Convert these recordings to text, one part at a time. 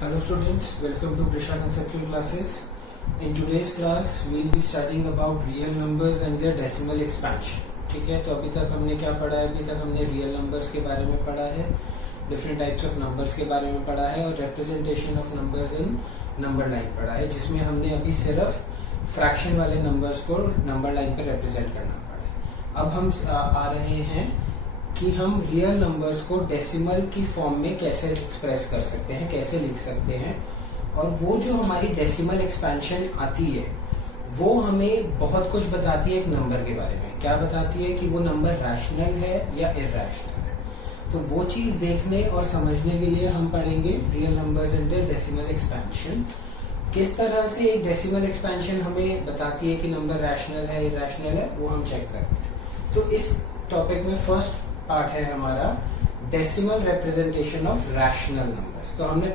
Hello students, welcome to Krisha Conceptual Classes. In today's class, we will be studying about real numbers and their decimal expansion. ठीक है, तो अभी तक हमने क्या पढ़ा है? अभी तक हमने रियल नंबर्स के बारे में पढ़ा है, डिफरेंट टाइप्स ऑफ नंबर्स के बारे में पढ़ा है और representation of numbers in number line पढ़ा है, जिसमें हमने अभी सिर्फ फ्रैक्शन वाले नंबर्स को नंबर लाइन पर रिप्रेजेंट करना पड़ा है। अब हम आ रहे हैं कि हम रियल नंबर्स को डेसिमल की फॉर्म में कैसे एक्सप्रेस कर सकते हैं, कैसे लिख सकते हैं। और वो जो हमारी डेसिमल एक्सपेंशन आती है वो हमें बहुत कुछ बताती है एक नंबर के बारे में। क्या बताती है कि वो नंबर रैशनल है या इरैशनल है। तो वो चीज़ देखने और समझने के लिए हम पढ़ेंगे real numbers and their decimal expansion. किस तरह से एक डेसिमल एक्सपेंशन हमें बताती है कि नंबर रैशनल है इरैशनल है, वो हम चेक करते हैं। तो इस टॉपिक में फर्स्ट पार्ट है हमारा decimal representation of rational numbers. तो हमें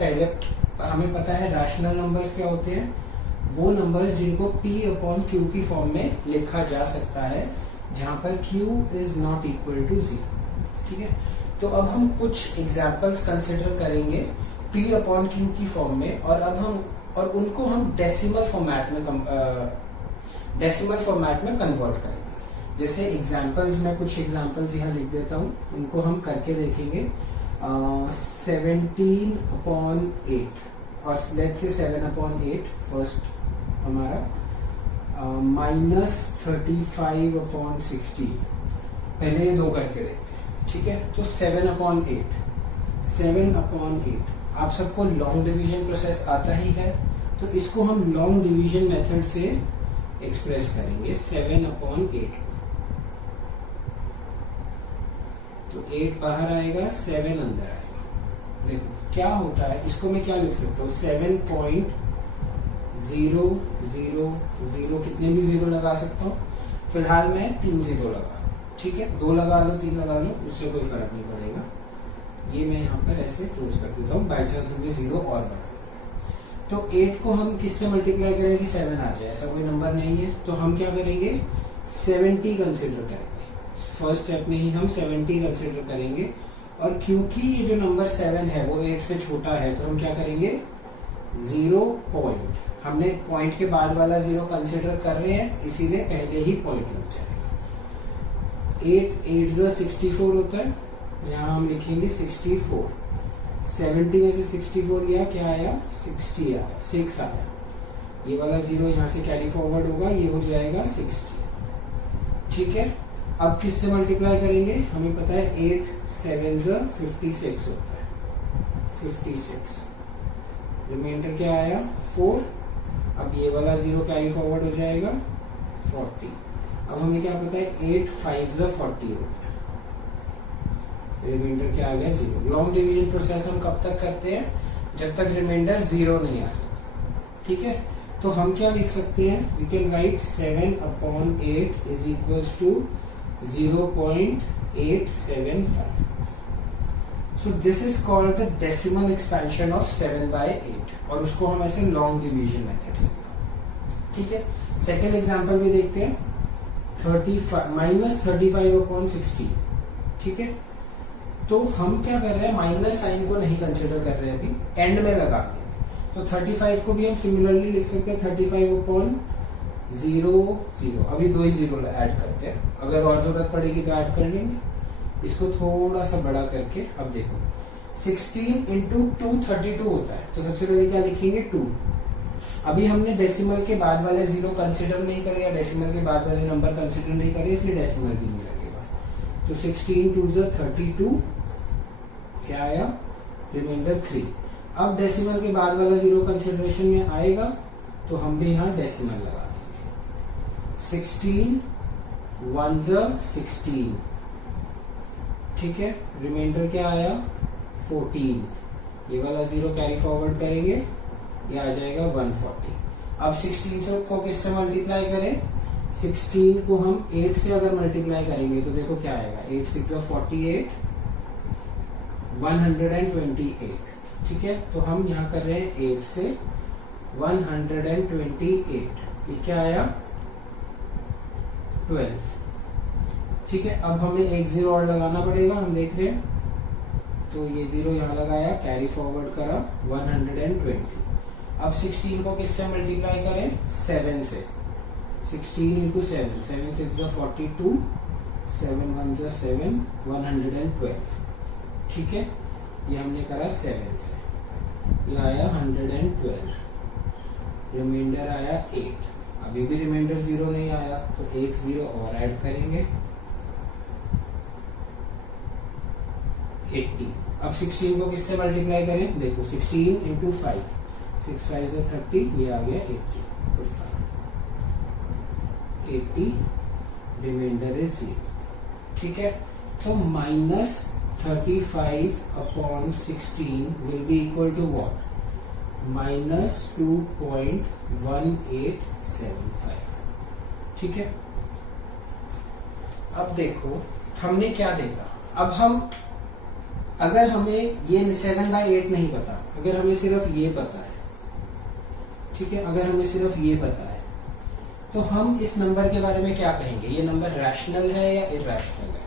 पता है रैशनल नंबर्स क्या होते हैं, वो नंबर्स जिनको P अपॉन Q की फॉर्म में लिखा जा सकता है, जहां पर Q is not equal to 0। ठीक है, तो अब हम कुछ एग्जांपल्स कंसिडर करेंगे P अपॉन Q की फॉर्म में और उनको हम डेसिमल फॉर्मेट में कन्वर्ट करेंगे। जैसे एग्जाम्पल्स, मैं कुछ एग्जाम्पल्स यहाँ लिख देता हूँ, उनको हम करके देखेंगे। 17 अपॉन 8 और लेट्स से 7 अपॉन 8 फर्स्ट हमारा, माइनस 35 अपॉन 60। पहले ये दो करके देखते हैं। ठीक है, तो 7 अपॉन 8 आप सबको लॉन्ग डिवीजन प्रोसेस आता ही है, तो इसको हम लॉन्ग डिवीजन मेथड से एक्सप्रेस करेंगे। 7 अपॉन 8, तो 8 बाहर आएगा, 7 अंदर आएगा। देखो क्या होता है, इसको मैं क्या लिख सकता हूँ, 7.000, कितने भी जीरो लगा सकता हूँ। फिलहाल मैं 3 जीरो लगा, ठीक है, 2 लगा लो 3 लगा लो, उससे कोई फर्क नहीं पड़ेगा। ये मैं यहाँ पर ऐसे क्लोज कर देता हूँ, बाई चांस हमें जीरो और बढ़ा। तो 8 को हम किससे मल्टीप्लाई करें कि 7 आ जाए, ऐसा कोई नंबर नहीं है। तो हम क्या करेंगे, 70 कंसिडर करेंगे। फर्स्ट स्टेप में ही हम 70 कंसिडर करेंगे। और क्योंकि ये जो नंबर 7 है वो 8 से छोटा है, तो हम क्या करेंगे, 0 पॉइंट, हमने पॉइंट के बाद वाला 0 कंसिडर कर रहे हैं, इसीलिए पहले ही पॉइंट लग जाएगा। 8 8 64 होता है, यहाँ हम लिखेंगे 64। 70 में से 64 गया, क्या आया, 60 आया, 6 आया। ये वाला 0 यहाँ से कैरी फॉरवर्ड होगा, ये हो जाएगा 60। ठीक है, अब किससे मल्टीप्लाई करेंगे, हमें पता है 8 7 56 होता है, 56। रिमाइंडर क्या आया, 4। अब ये वाला 0 कैरी फॉरवर्ड हो जाएगा, 40। अब हमें क्या पता है, 8 5 40 होता है। रिमाइंडर क्या आ गया, 0। लॉन्ग डिवीजन प्रोसेस हम कब तक करते हैं, जब तक रिमाइंडर 0 नहीं आ जाता। ठीक है, तो हम क्या लिख सकते हैं, we can write 7 upon 8 is equals to 0.875. So this is called the decimal expansion of 7/8 और उसको हम ऐसे लॉन्ग डिवीजन मेथड से। ठीक है, सेकेंड एग्जांपल भी देखते हैं, 35 अपॉन 60। ठीक है, तो हम क्या कर रहे हैं, माइनस साइन को नहीं कंसिडर कर रहे हैं, अभी एंड में लगा दें। तो 35 को भी हम सिमिलरली लिख सकते हैं, 35 अपॉन 0 अभी 2 ही 0 ऐड करते हैं, अगर और जरूरत पड़ेगी तो ऐड कर लेंगे। इसको थोड़ा सा बड़ा करके, अब देखो 16 इंटू 2 32 होता है, तो सबसे पहले क्या लिखेंगे, 2। अभी हमने डेसिमल के बाद वाले 0 कंसिडर नहीं करे या डेसिमल के बाद वाले नंबर कंसिडर नहीं करे, इसलिए डेसिमल भी नहीं लगेगा। तो 16 2 32, क्या आया, रिमाइंडर 3। अब डेसिमल के बाद वाला 0 कंसिडरेशन में आएगा, तो हम भी यहाँ डेसिमल लगा 16 1 16। ठीक है, रिमाइंडर क्या आया, 14। ये वाला 0 कैरी फॉरवर्ड करेंगे, ये आ जाएगा 140। अब 16 को किससे मल्टीप्लाई करें, 16 को हम 8 से अगर मल्टीप्लाई करेंगे तो देखो क्या आएगा, 8 6 48, 128। ठीक है, तो हम यहाँ कर रहे हैं 8 से 128, ये क्या आया, 12। ठीक है, अब हमें एक 0 और लगाना पड़ेगा, हम देख रहे हैं, तो ये 0 यहाँ लगाया, कैरी फॉरवर्ड करा 120। अब 16 को किससे मल्टीप्लाई करें? 7 से। 16 इंटू 7, 7 6 42, 7 1 7, 112। ठीक है, ये हमने करा 7 से, ये आया 112, रिमाइंडर आया 8। अभी भी रिमाइंडर 0 नहीं आया, तो एक 0 और ऐड करेंगे, 80। अब 16 को किससे मल्टीप्लाई करें? देखो 16 इंटू 5, 6 5 30, ये आ गया 80, तो 5 80, रिमाइंडर इज 0। ठीक है, तो -35 upon 16 will be equal to what? -2.1875। ठीक है, अब देखो हमने क्या देखा। अब हम अगर हमें ये 7/8 नहीं पता, अगर हमें सिर्फ ये पता है, ठीक है, अगर हमें सिर्फ ये पता है, तो हम इस नंबर के बारे में क्या कहेंगे? ये नंबर रैशनल है या इरैशनल है?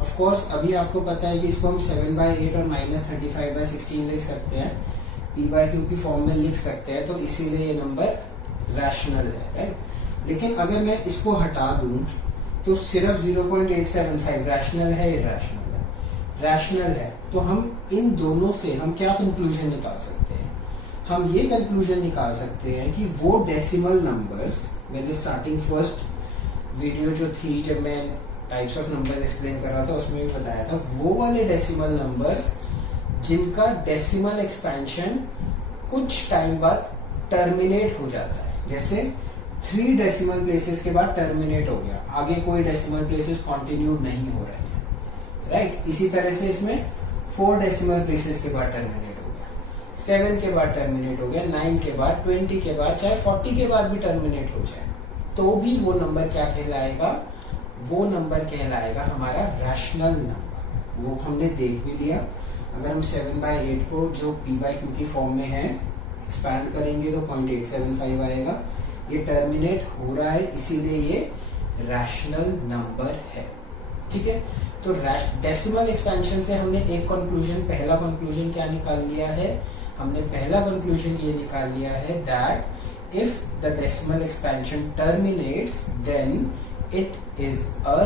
ऑफ कोर्स अभी आपको पता है कि इसको हम 7/8 और -35/16 लिख सकते हैं, p/q की फॉर्म में लिख सकते हैं, तो इसीलिए ये नंबर रैशनल है, राइट। लेकिन अगर मैं इसको हटा दूं तो सिर्फ 0.875 रैशनल है, इरैशनल है? रैशनल है। तो हम इन दोनों से हम क्या कंक्लूजन निकाल सकते हैं? हम ये कंक्लूजन निकाल सकते हैं कि वो डेसिमल नंबर्स, मैंने स्टार्टिंग फर्स्ट वीडियो जो थी जब मैं टाइप्स ऑफ नंबर्स एक्सप्लेन कर रहा था उसमें भी बताया था, वो वाले डेसिमल नंबर्स जिनका डेसिमल एक्सपेंशन कुछ टाइम बाद टर्मिनेट हो जाता है, जैसे 3 डेसिमल प्लेसेस के बाद टर्मिनेट हो गया, आगे कोई डेसिमल प्लेसेस कंटिन्यू नहीं हो रहे हैं, राइट। इसी तरह से इसमें 4 डेसिमल प्लेसेस के बाद टर्मिनेट हो गया, 7 के बाद टर्मिनेट हो गया, 9 के बाद, 20 के बाद, चाहे 40 के बाद भी टर्मिनेट हो जाए, तो भी वो नंबर क्या कहलाएगा? वो नंबर कहलाएगा हमारा रैशनल नंबर। वो हमने देख भी लिया। अगर हम 7/8 को जो p/q की फॉर्म में है एक्सपैंड करेंगे तो 0.875 आएगा। ये टर्मिनेट हो रहा है, इसीलिए ये रैशनल नंबर है। ठीक है, तो डेसिमल एक्सपेंशन से हमने एक कंक्लूजन, पहला कंक्लूजन क्या निकाल लिया है? हमने पहला कंक्लूजन ये निकाल लिया है that if the decimal expansion terminates then it is a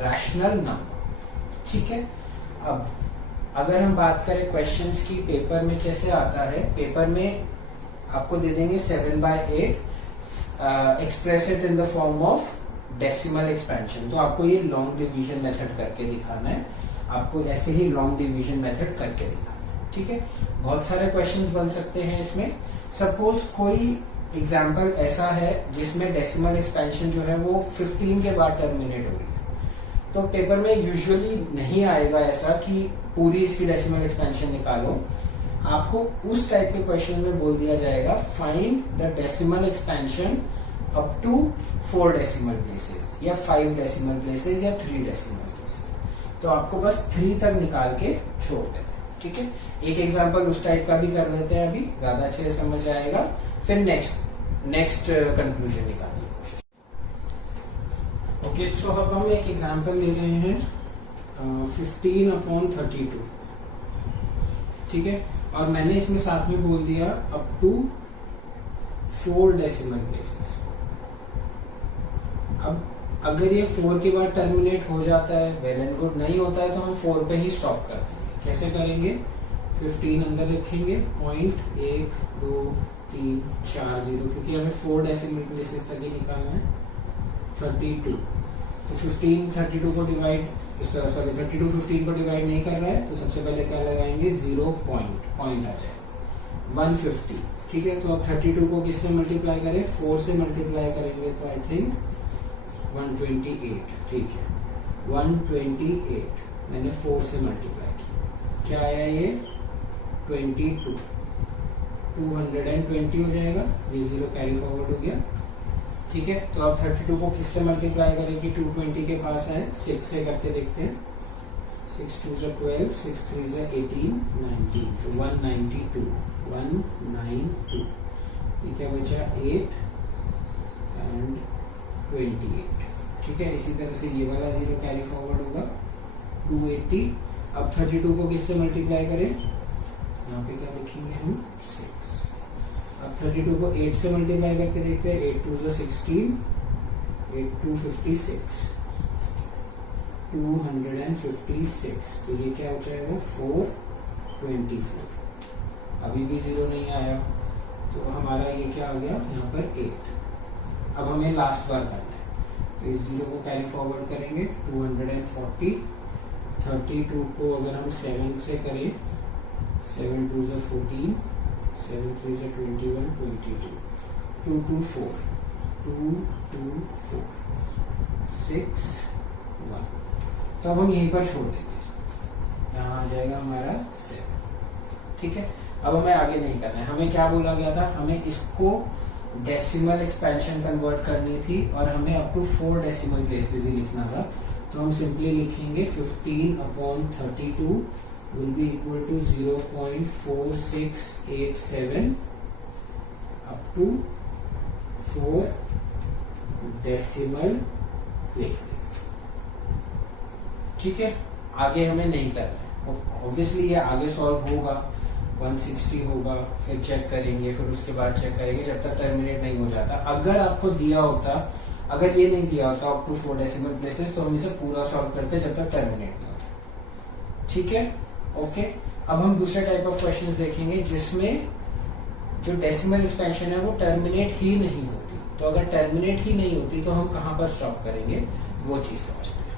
rational number. ठीक है, अब अगर हम बात करें क्वेश्चंस की, पेपर में कैसे आता है? पेपर में आपको दे देंगे 7/8, express it in the form of decimal expansion, तो आपको ये लॉन्ग डिवीजन मेथड करके दिखाना है, आपको ऐसे ही लॉन्ग डिवीजन मेथड करके दिखाना है। ठीक है, बहुत सारे क्वेश्चंस बन सकते हैं इसमें। सपोज कोई एग्जाम्पल ऐसा है जिसमें डेसिमल एक्सपेंशन जो है वो 15 के बाद टर्मिनेट हो रही है, तो पेपर में यूजुअली नहीं आएगा ऐसा कि पूरी इसकी डेसिमल एक्सपेंशन निकालो। आपको उस टाइप के क्वेश्चन में बोल दिया जाएगा find the decimal expansion up to 4 decimal places या 5 डेसिमल प्लेसेस या 3 डेसिमल प्लेसेस, तो आपको बस 3 तक निकाल के छोड़ देना है। ठीक है, एक एग्जांपल उस टाइप का भी कर लेते हैं, अभी ज्यादा अच्छे से समझ आएगा, फिर नेक्स्ट कंक्लूजन निकालिए कोशिश। ओके, सो अब हम एक एग्जांपल ले रहे हैं 15/32। ठीक है, और मैंने इसमें साथ में बोल दिया अप टू 4 डेसिमल प्लेसेस। अब अगर ये 4 के बाद टर्मिनेट हो जाता है, वेल एंड गुड, नहीं होता है तो हम 4 पे ही स्टॉप कर देंगे। कैसे करेंगे? 15 अंदर रखेंगे, 0.1234, क्योंकि हमें 4 डेसिमल प्लेसेस तक ही निकालना है। 32, तो 32 को डिवाइड 15 को डिवाइड नहीं कर रहा है, तो सबसे पहले क्या लगाएंगे? 0 पॉइंट आ जाएगा 150। ठीक है, तो अब 32 को किससे मल्टीप्लाई करें? 4 से मल्टीप्लाई करेंगे, तो आई थिंक 128। ठीक है, 128 मैंने 4 से मल्टीप्लाई किया, क्या आया? ये 22, 220 हो जाएगा, ये 0 कैरी फॉरवर्ड हो गया। ठीक है, तो अब 32 को किससे मल्टीप्लाई करें कि 220 के पास है? 6 से करके देखते हैं, 6 2 12, 6 3 18, 19, तो 192, 192। ठीक है, बचा 8 एंड 28। ठीक है, इसी तरह से ये वाला 0 कैरी फॉरवर्ड होगा, 280 अब 32 को किससे मल्टीप्लाई करें, यहाँ पे क्या लिखेंगे हम 6। अब 32 को 8 से मल्टीप्लाई करके देखते हैं, 8 2 16, 8 2 56, 256। तो ये क्या हो जाएगा 424। अभी भी 0 नहीं आया, तो हमारा ये क्या आ गया यहाँ पर 8। अब हमें लास्ट बार करना है, तो इस 0 को कैरी फॉरवर्ड करेंगे, 240। 32 को अगर हम 7 से करें, 7 2 14, 7 3 21, 22, 224, 224, 6 1। तो अब हम यहीं पर छोड़ देंगे, यहाँ आ जाएगा हमारा 7। ठीक है, अब हमें आगे नहीं करना है। हमें क्या बोला गया था, हमें इसको डेसिमल एक्सपेंशन कन्वर्ट करनी थी और हमें अप टू 4 डेसिमल प्लेसेस ही लिखना था। तो हम सिंपली लिखेंगे 15/32 will be equal to 0.4687 up to 4 decimal places. ठीक है, आगे हमें नहीं करना है। ऑब्वियसली ये आगे सॉल्व होगा, 160 होगा, फिर चेक करेंगे, फिर उसके बाद चेक करेंगे जब तक टर्मिनेट नहीं हो जाता। अगर आपको दिया होता, अगर ये नहीं दिया होता अप टू 4 डेसिमल प्लेसेस, तो हम इसे पूरा सॉल्व करते जब तक टर्मिनेट नहीं हो जाता। ठीक है, ओके। अब हम दूसरे टाइप ऑफ क्वेश्चंस देखेंगे जिसमें जो डेसिमल एक्सपेंशन है वो टर्मिनेट ही नहीं होती। तो अगर टर्मिनेट ही नहीं होती तो हम कहाँ पर स्टॉप करेंगे, वो चीज समझते हैं।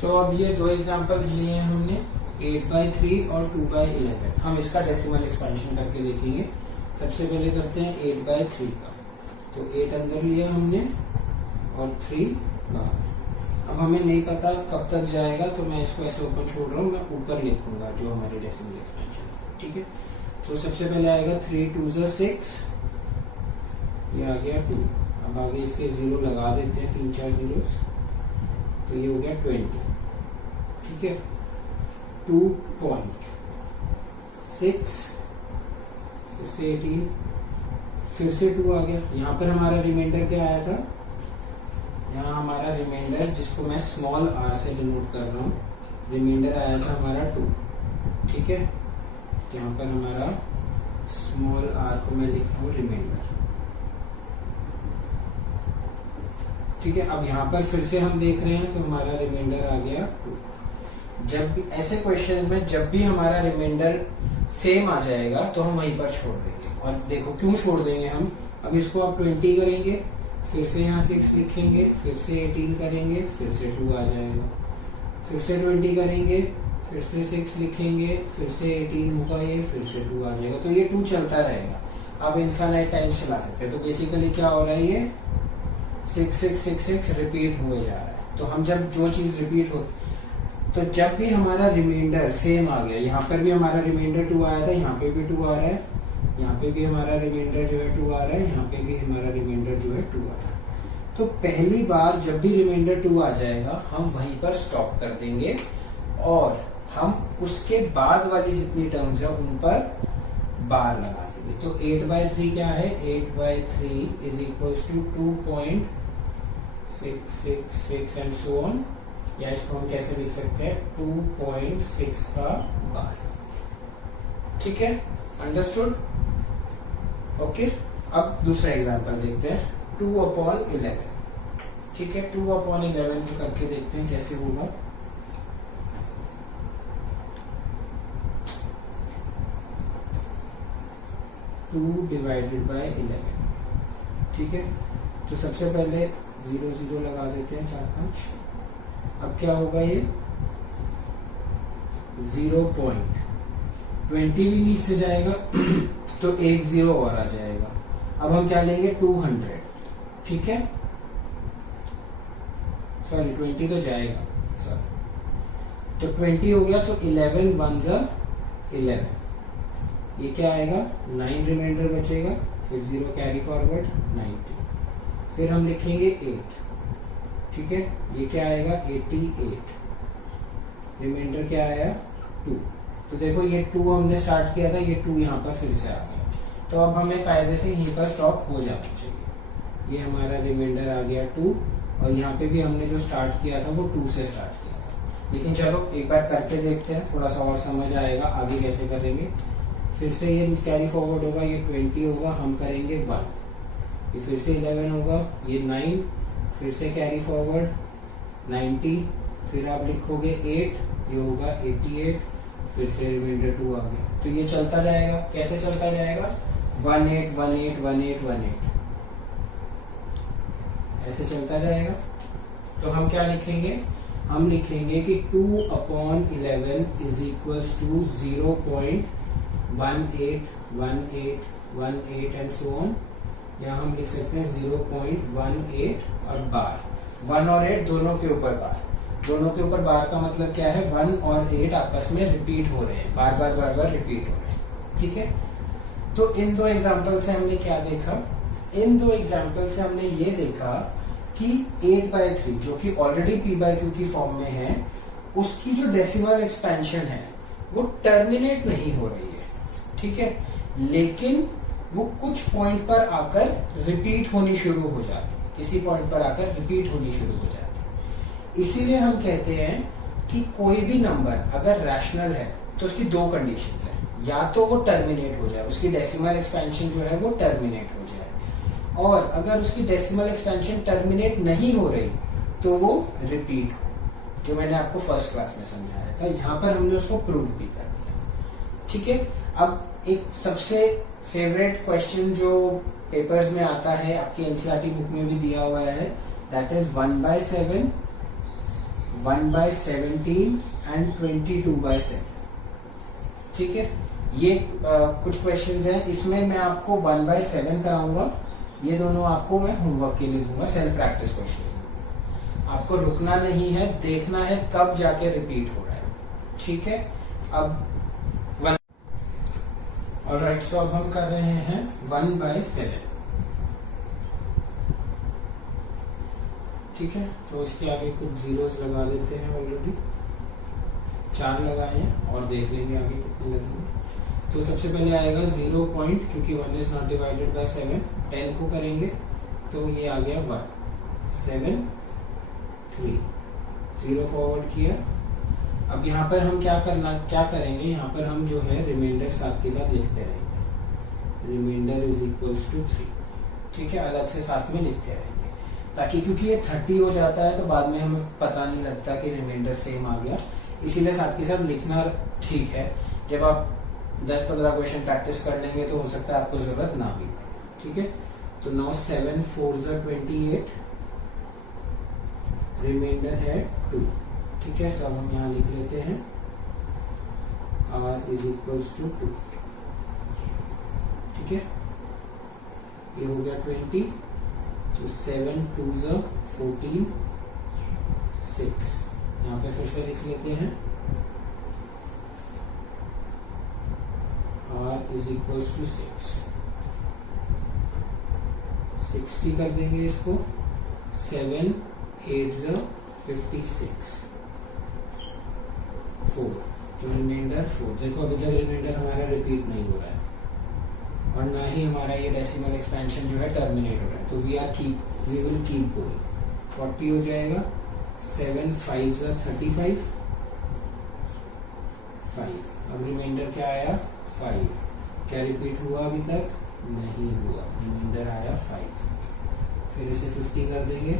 सो अब ये 2 एग्जांपल्स लिए हैं हमने, 8/3 और 2/11। हम इसका डेसिमल एक्सपेंशन करके देखेंगे। सबसे पहले करते हैं 8/3 का। तो 8 अंदर लिया हमने और 3 बाहर। अब हमें नहीं पता कब तक जाएगा, तो मैं इसको ऐसे ओपन छोड़ रहा हूँ, मैं ऊपर लिखूंगा जो हमारी डेसिमल एक्सपेंशन है। ठीक है, तो सबसे पहले आएगा 3 2 6, ये आ गया 2। अब आगे इसके 0 लगा देते हैं, 3 4 zeros, तो ये हो गया 20। ठीक है, 2.6, फिर से 18, फिर से 2 आ गया। यहाँ पर हमारा रिमाइंडर क्या आया था, यहाँ हमारा रिमाइंडर, जिसको मैं स्मॉल r से डिनोट कर रहा हूँ, रिमाइंडर आया था हमारा 2। ठीक है, यहाँ पर हमारा स्मॉल r को मैं लिखता हूँ रिमाइंडर। ठीक है, अब यहाँ पर फिर से हम देख रहे हैं तो हमारा रिमाइंडर आ गया 2। जब भी ऐसे क्वेश्चंस में जब भी हमारा रिमाइंडर सेम आ जाएगा तो हम वहीं पर छोड़ देंगे। और देखो क्यों छोड़ देंगे हम, अब इसको आप 20 करेंगे, फिर से यहाँ 6 लिखेंगे, फिर से 18 करेंगे, फिर से 2 आ जाएगा, फिर से 20 करेंगे, फिर से 6 लिखेंगे, फिर से 18 होगा ये, फिर से 2 आ जाएगा। तो ये 2 चलता रहेगा, आप इनफाइनाइट टाइम चला सकते हैं। तो बेसिकली क्या हो रहा है, ये 6 6 6 6 रिपीट हुए जा रहा है। तो हम जब जो चीज रिपीट हो, तो जब भी हमारा रिमाइंडर सेम आ गया, यहाँ पर भी हमारा रिमाइंडर 2 आया था, यहाँ पे भी 2 आ रहा है, यहाँ पे भी हमारा रिमाइंडर जो है 2 आ रहा है, यहाँ पे भी हमारा रिमाइंडर जो है 2 आ रहा है। तो पहली बार जब भी रिमाइंडर 2 आ जाएगा हम वहीं पर स्टॉप कर देंगे और हम उसके बाद वाली जितनी टर्म्स है उन पर बार लगा देंगे। तो 8/3 क्या है, 8/3 is equals to 2.666 and so on, या इसको हम कैसे लिख सकते हैं 2.6 का बार। ठीक है, अंडरस्टूड, ओके। अब दूसरा एग्जांपल देखते हैं, 2/11। ठीक है, 2/11 को करके देखते हैं कैसे होगा। (2/11). ठीक है, तो सबसे पहले 0 0 लगा देते हैं, 4 5। अब क्या होगा, ये 0.20 भी नीचे जाएगा तो 1 0 और आ जाएगा। अब हम क्या लेंगे 200। ठीक है, सॉरी 20 तो जाएगा, सॉरी, तो 20 हो गया, तो 11 1 11, ये क्या आएगा 9 रिमाइंडर बचेगा, फिर 0 कैरी फॉरवर्ड 90, फिर हम लिखेंगे 8। ठीक है, ये क्या आएगा 88, रिमाइंडर क्या आया 2। तो देखो ये 2 हमने स्टार्ट किया था, ये 2 यहाँ पर फिर से आ गया। तो अब हमें कायदे से यहीं पर स्टॉप हो जाना चाहिए। ये हमारा रिमाइंडर आ गया 2, और यहाँ पे भी हमने जो स्टार्ट किया था वो 2 से स्टार्ट किया था। लेकिन चलो एक बार करके देखते हैं, थोड़ा सा और समझ आएगा आगे कैसे करेंगे। फिर से ये कैरी फॉरवर्ड होगा, ये 20 होगा, हम करेंगे 1, ये फिर से 11 होगा, ये 9, फिर से कैरी फॉरवर्ड 90, फिर आप लिखोगे 8, ये होगा 88, फिर से रिमाइंडर 2 आ गया। तो ये चलता जाएगा, कैसे चलता जाएगा, 18 18 18 18 ऐसे चलता जाएगा। तो हम क्या लिखेंगे, हम लिखेंगे कि 2/11 is equals to 0.181818 and so on. यहाँ हम लिख सकते हैं 0.18 और बार, 1 और 8 दोनों के ऊपर बार, दोनों के ऊपर बार का मतलब क्या है, 1 और 8 आपस में रिपीट हो रहे हैं, बार बार रिपीट हो रहे हैं, ठीक है। तो इन दो एग्जाम्पल से हमने क्या देखा, इन दो एग्जाम्पल से हमने ये देखा कि 8/3 जो कि ऑलरेडी p/q की फॉर्म में है, उसकी जो डेसिमल एक्सपेंशन है वो टर्मिनेट नहीं हो रही है, ठीक है, लेकिन वो कुछ पॉइंट पर आकर रिपीट होनी शुरू हो जाती है, किसी पॉइंट पर आकर रिपीट होनी शुरू हो जाती है। इसीलिए हम कहते हैं कि कोई भी नंबर अगर रैशनल है तो उसकी दो कंडीशंस हैं, या तो वो टर्मिनेट हो जाए, उसकी डेसिमल एक्सपेंशन जो है वो टर्मिनेट हो जाए, और अगर उसकी डेसिमल एक्सपेंशन टर्मिनेट नहीं हो रही तो वो रिपीट हो, जो मैंने आपको फर्स्ट क्लास में समझाया था। यहाँ पर हमने उसको प्रूव भी कर दिया, ठीक है। अब एक सबसे फेवरेट क्वेश्चन जो पेपर्स में आता है, आपकी एनसीईआरटी बुक में भी दिया हुआ है, दैट इज 1/7, 1/17 एंड 22/7, ठीक है। ये कुछ क्वेश्चंस हैं, इसमें मैं आपको 1/7 कराऊंगा, ये दोनों आपको मैं होमवर्क के लिए दूंगा, सेल्फ प्रैक्टिस क्वेश्चन। आपको रुकना नहीं है, देखना है कब जाके रिपीट हो रहा है, ठीक है। अब ऑलराइट, सो अब हम कर रहे हैं 1/7, ठीक है। तो इसके आगे कुछ जीरोस लगा देते हैं, ऑलरेडी 4 लगाए हैं और देख लेंगे आगे कितने लगेंगे। तो सबसे पहले आएगा 0 पॉइंट, क्योंकि 1 इज नॉट डिवाइडेड बाय 7, 10 को करेंगे तो ये आ गया 1, 7 3, 0 फॉरवर्ड किया। अब यहाँ पर हम क्या करेंगे, यहाँ पर हम जो है रिमाइंडर साथ के साथ लिखते रहेंगे, रिमाइंडर इज इक्वल्स टू 3, ठीक है, अलग से साथ में लिखते रहेंगे, ताकि क्योंकि ये 30 हो जाता है तो बाद में हमें पता नहीं लगता कि रिमाइंडर सेम आ गया, इसीलिए साथ के साथ लिखना ठीक है। जब आप 10-15 क्वेश्चन प्रैक्टिस कर लेंगे तो हो सकता है आपको जरूरत ना भी, ठीक है। तो 9 7 4 28, रिमाइंडर है 2, ठीक है। तो अब हम यहाँ लिख लेते हैं r इज इक्वल्स टू 2, ठीक है। ये हो गया 20, तो 7 2 14 6, यहाँ पे फिर से लिख लेते हैं r इज इक्वल्स टू 6, 60 कर देंगे इसको, 7 8 56, 4, तो रिमाइंडर 4। देखो अभी तक रिमाइंडर हमारा रिपीट नहीं हो रहा है और ना ही हमारा ये डेसिमल एक्सपेंशन जो है टर्मिनेट हो रहा है, तो वी विल कीप गोइंग। 40 हो जाएगा, 7 5 35, 5। अब रिमाइंडर क्या आया, 5। क्या रिपीट हुआ अभी तक, नहीं हुआ, रिमाइंडर आया 5। फिर इसे 50 कर देंगे,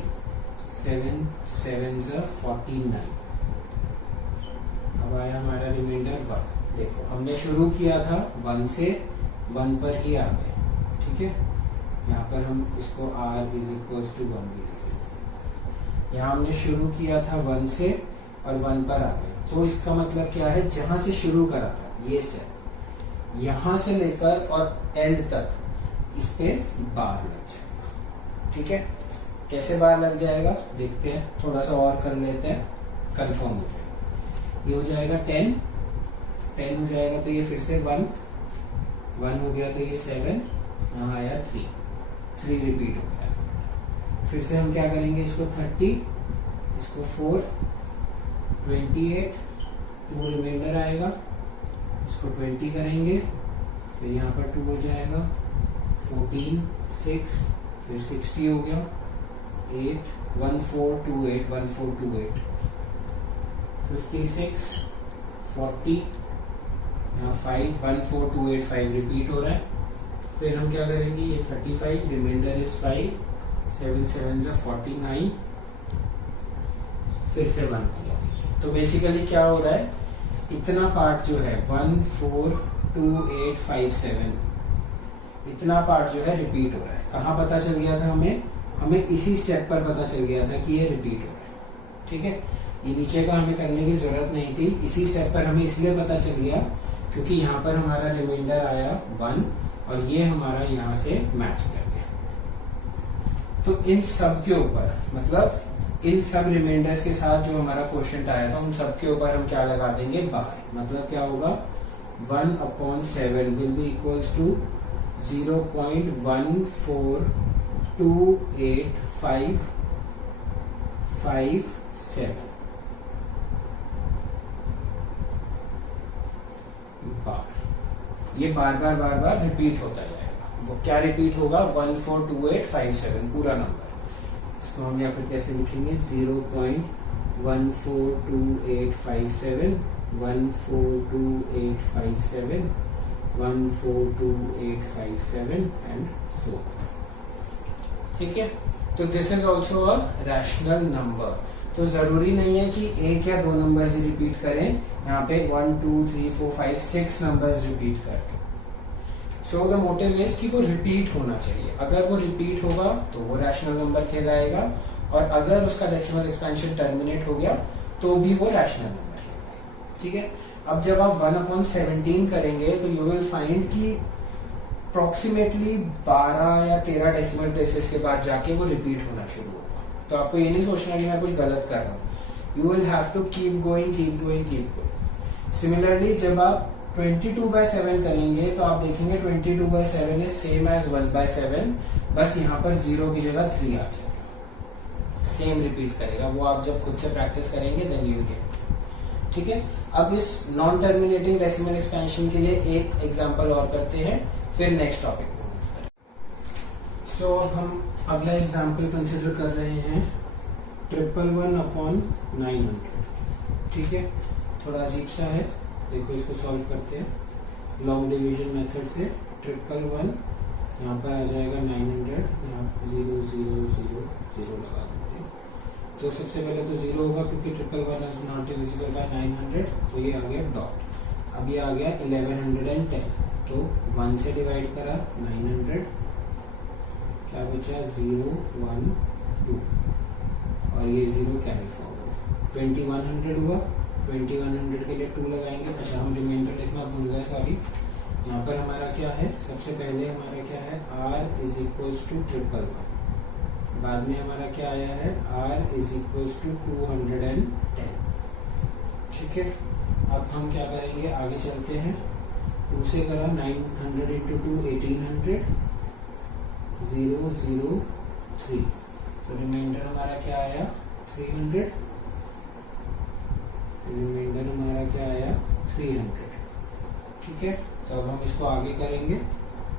7 7 49। अब आया हमारा रिमाइंडर 1। देखो हमने शुरू किया था 1 से, 1 पर ही आ गए, ठीक है। यहाँ पर हम इसको r इज इक्वल्स टू 1 भी लिख लेते हैं। यहाँ हमने शुरू किया था 1 से और 1 पर आ गए, तो इसका मतलब क्या है, जहां से शुरू करा था ये स्टेप, यहां से लेकर और एंड तक इस पे बार लग जाएगा, ठीक है। कैसे बार लग जाएगा देखते हैं, थोड़ा सा और कर लेते हैं, कंफर्म हो जाएगा। ये हो जाएगा 10 हो जाएगा, तो ये फिर से 1 हो गया, तो ये 7, यहाँ आया 3 रिपीट हो गया। फिर से हम क्या करेंगे, इसको 30, इसको 4, 28, 2 रिमाइंडर आएगा, इसको 20 करेंगे, फिर यहाँ पर 2 हो जाएगा, 14 6, फिर 60 हो गया, 8 1428, 56 40 यहाँ 5 14285 रिपीट हो रहा है। फिर हम क्या करेंगे, ये 35 रिमाइंडर इज 5 7 7 जा 49 फिर से 1 हो गया। तो बेसिकली क्या हो रहा है, इतना पार्ट जो है 142857 इतना पार्ट जो है रिपीट हो रहा है। कहाँ पता चल गया था हमें इसी स्टेप पर पता चल गया था कि ये रिपीट हो रहा है। ठीक है, ये नीचे का हमें करने की जरूरत नहीं थी, इसी स्टेप पर हमें इसलिए पता चल गया क्योंकि यहाँ पर हमारा रिमाइंडर आया 1 और ये हमारा यहाँ से मैच कर गया। तो इन सब के ऊपर, मतलब इन सब रिमाइंडर्स के साथ जो हमारा क्वेश्चन आया था उन सब के ऊपर हम क्या लगा देंगे, बार। मतलब क्या होगा, 1/7 विल बी इक्वल्स टू 0.1428557 बार। ये बार बार रिपीट होता जाएगा। वो क्या रिपीट होगा, 142857 पूरा नंबर। इसको हम यहाँ पर कैसे लिखेंगे, 0.1428557 14285 14287 एंड सो। ठीक है, तो this is also a rational number. तो जरूरी नहीं है कि एक या दो नंबर्स ही रिपीट करें, यहाँ पे 1 2 3 4 5 6 नंबर्स रिपीट करें। सो द मोटिव इज कि वो रिपीट होना चाहिए। अगर वो रिपीट होगा तो वो रैशनल नंबर कहलाएगा, और अगर उसका डेसिमल एक्सपेंशन टर्मिनेट हो गया तो भी वो रैशनल नंबर कहलाएगा। ठीक है, अब जब आप 1/17 करेंगे तो यू विल फाइंड कि अप्रोक्सीमेटली 12 या 13 डेसिमल प्लेसेस के बाद जाके वो रिपीट होना शुरू होगा। तो आपको ये नहीं सोचना कि मैं कुछ गलत कर रहा हूँ, you will have to keep going. Similarly जब आप 22/7 करेंगे तो आप देखेंगे 22/7 इज सेम एज 1/7, बस यहाँ पर 0 की जगह 3 आ जाएगा, सेम रिपीट करेगा। वो आप जब खुद से प्रैक्टिस करेंगे देन यू गेट। ठीक है, अब इस नॉन टर्मिनेटिंग डेसिमल एक्सपेंशन के लिए एक एग्जांपल और करते हैं, फिर नेक्स्ट टॉपिक पे मूव करें। सो अब हम अगला एग्जांपल कंसिडर कर रहे हैं 111/900। ठीक है, थोड़ा अजीब सा है, देखो इसको सॉल्व करते हैं लॉन्ग डिवीजन मेथड से। 111 यहाँ पर आ जाएगा 900, यहाँ 0 0 0 0 लगा देते हैं। तो सबसे पहले तो 0 होगा क्योंकि 111 इज नॉट डिविजिबल बाय 900, तो ये आ गया डॉट। अब ये आ गया 1110, तो 1 से डिवाइड करा 900, क्या बचा 0 1 2 और ये 0 कैरी फॉरवर्ड। 2100 हुआ, 2100 के लिए 2 लगाएंगे। अच्छा, हम रिमाइंडर लिखना भूल गए, सॉरी। यहाँ पर हमारा क्या है, सबसे पहले हमारा क्या है, r इज इक्वल्स टू 111। बाद में हमारा क्या आया है, r इज इक्वल्स टू 210। ठीक है, अब हम क्या करेंगे, आगे चलते हैं। 2 से करा 900 इंटू 2 1800 0 0 3, तो रिमाइंडर हमारा क्या आया 300। रिमाइंडर हमारा क्या आया 300। ठीक है, तो अब हम इसको आगे करेंगे,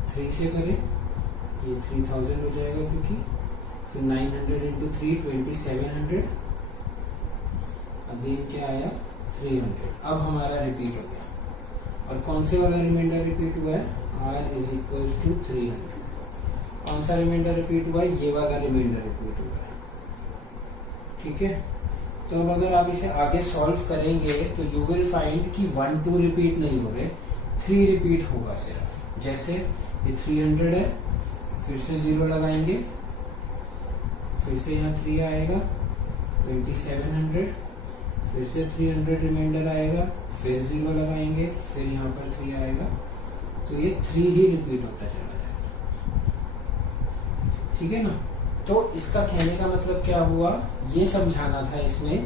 3 से करें, ये 3000 हो जाएगा क्योंकि, तो 900 इंटू 3 2700, अगेन क्या आया 300। अब हमारा रिपीट हो गया, और कौन से वाला रिमाइंडर रिपीट हुआ है, r इज इक्वल्स टू 300। कौन सा रिमाइंडर रिपीट हुआ है, ये वाला रिमाइंडर रिपीट हुआ है। ठीक है, तो अब अगर आप इसे आगे सॉल्व करेंगे तो यू विल फाइंड कि 1 2 रिपीट नहीं हो रहे, 3 रिपीट होगा सिर्फ। जैसे ये 300 है, फिर से 0 लगाएंगे, फिर से यहाँ 3 आएगा, 2700, फिर से 300 रिमाइंडर आएगा, फिर 0 लगाएंगे, फिर यहाँ पर 3 आएगा, तो ये 3 ही रिपीट होता चला जाएगा। ठीक है ना, तो इसका कहने का मतलब क्या हुआ, ये समझाना था इसमें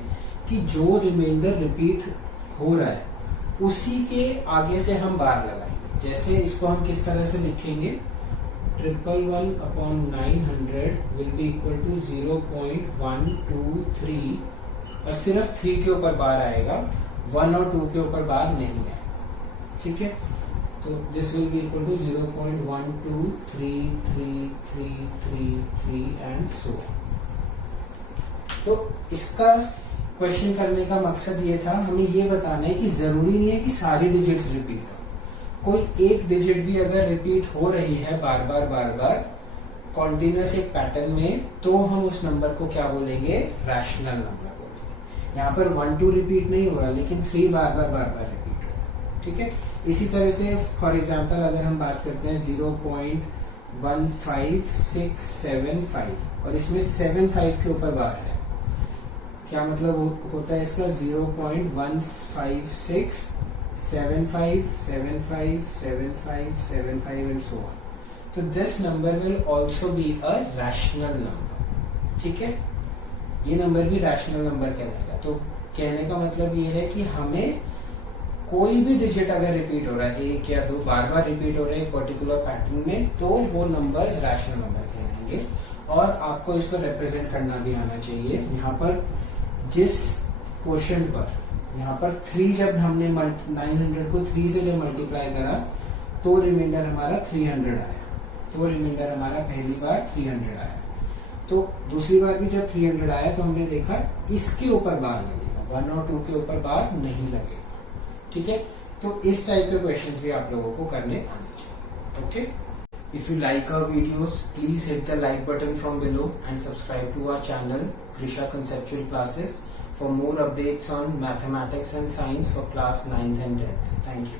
कि जो रिमाइंडर रिपीट हो रहा है उसी के आगे से हम बार लगाएंगे। जैसे इसको हम किस तरह से लिखेंगे, 111/900 विल बी इक्वल टू 0.123, और सिर्फ 3 के ऊपर बार आएगा, 1 और 2 के ऊपर बार नहीं आएगा। ठीक है, तो this will be equal to 0.1233333 and so. तो इसका क्वेश्चन करने का मकसद ये था, हमें ये बताना है कि जरूरी नहीं है कि सारी डिजिट्स रिपीट हो, कोई एक डिजिट भी अगर रिपीट हो रही है बार बार कॉन्टिन्यूस एक पैटर्न में, तो हम उस नंबर को क्या बोलेंगे, रैशनल नंबर बोलेंगे। यहाँ पर 1 2 रिपीट नहीं हो रहा, लेकिन 3 बार बार रिपीट हो रहा। ठीक है, इसी तरह से फॉर एग्जांपल अगर हम बात करते हैं 0.15675 और इसमें 75 के ऊपर बार है, क्या मतलब होता है इसका, 0.15675 एंड सो ऑन। तो this number will also be a rational number. ठीक है, ये नंबर भी रैशनल नंबर कहलाएगा। तो कहने का मतलब ये है कि हमें कोई भी डिजिट अगर रिपीट हो रहा है, 1 या 2 बार रिपीट हो रहे हैं पर्टिकुलर पैटर्न में, तो वो नंबर्स रैशनल नंबर कहलाएंगे। और आपको इसको रिप्रेजेंट करना भी आना चाहिए। यहाँ पर जिस क्वेश्चन पर यहाँ पर 3 जब हमने 900 को 3 से जब मल्टीप्लाई करा तो रिमाइंडर हमारा 300 आया, तो रिमाइंडर हमारा पहली बार 300 आया। तो दूसरी बार भी जब 300 आया तो हमने देखा इसके ऊपर बार लगेगा, 1 और 2 के ऊपर बार नहीं लगेगा। ठीक है, तो इस टाइप के क्वेश्चंस भी आप लोगों को करने आने चाहिए। Okay, if you like our videos please hit the like button from below and subscribe to our channel Krisha Conceptual Classes for more updates on mathematics and science for class 9th and 10th. Thank you.